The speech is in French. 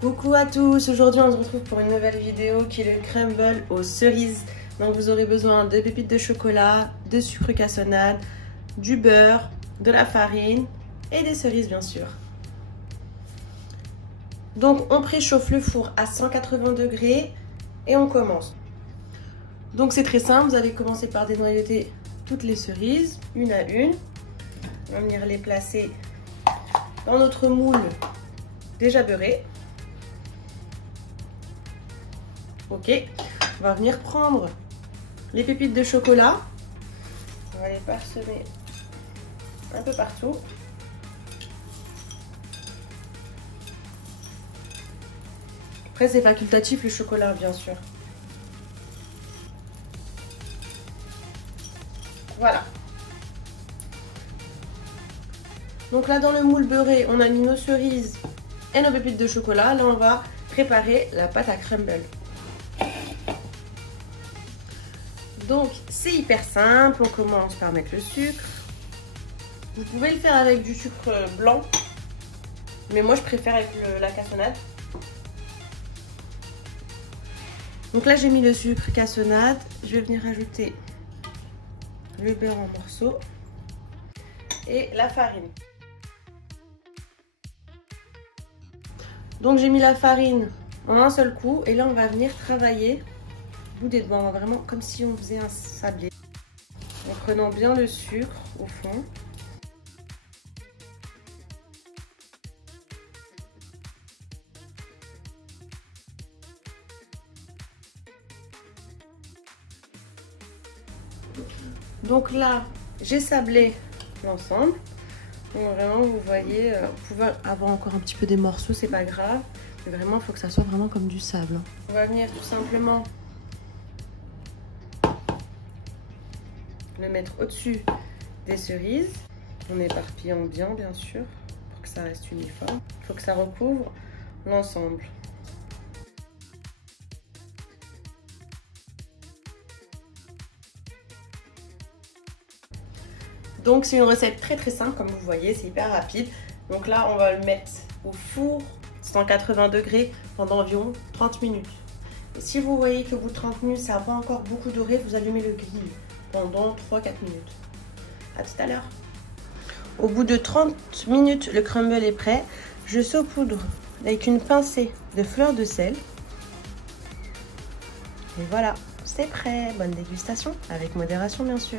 Coucou à tous, aujourd'hui on se retrouve pour une nouvelle vidéo qui est le crumble aux cerises. Donc vous aurez besoin de pépites de chocolat, de sucre cassonade, du beurre, de la farine et des cerises bien sûr. Donc on préchauffe le four à 180 degrés et on commence. Donc c'est très simple, vous allez commencer par dénoyauter toutes les cerises, une à une. On va venir les placer dans notre moule déjà beurré. Ok, on va venir prendre les pépites de chocolat. On va les parsemer un peu partout. Après c'est facultatif le chocolat bien sûr. Voilà. Donc là dans le moule beurré, on a mis nos cerises et nos pépites de chocolat. Là on va préparer la pâte à crumble. Donc c'est hyper simple, on commence par mettre le sucre. Vous pouvez le faire avec du sucre blanc, mais moi je préfère avec la cassonade. Donc là j'ai mis le sucre cassonade, je vais venir ajouter le beurre en morceaux et la farine. Donc j'ai mis la farine en un seul coup et là on va venir travailler bout des doigts, vraiment comme si on faisait un sablé. En prenant bien le sucre au fond. Donc là, j'ai sablé l'ensemble. Donc vraiment, vous voyez, vous pouvez avoir encore un petit peu des morceaux, c'est pas grave. Mais vraiment, il faut que ça soit vraiment comme du sable. On va venir tout simplement le mettre au-dessus des cerises, en éparpillant bien sûr pour que ça reste uniforme. Il faut que ça recouvre l'ensemble. Donc c'est une recette très simple comme vous voyez, c'est hyper rapide. Donc là on va le mettre au four 180 degrés pendant environ 30 minutes. Et si vous voyez qu'au bout de 30 minutes ça n'a pas encore beaucoup doré, vous allumez le grill pendant 3-4 minutes. A tout à l'heure. Au bout de 30 minutes, le crumble est prêt. Je saupoudre avec une pincée de fleur de sel. Et voilà, c'est prêt. Bonne dégustation, avec modération bien sûr.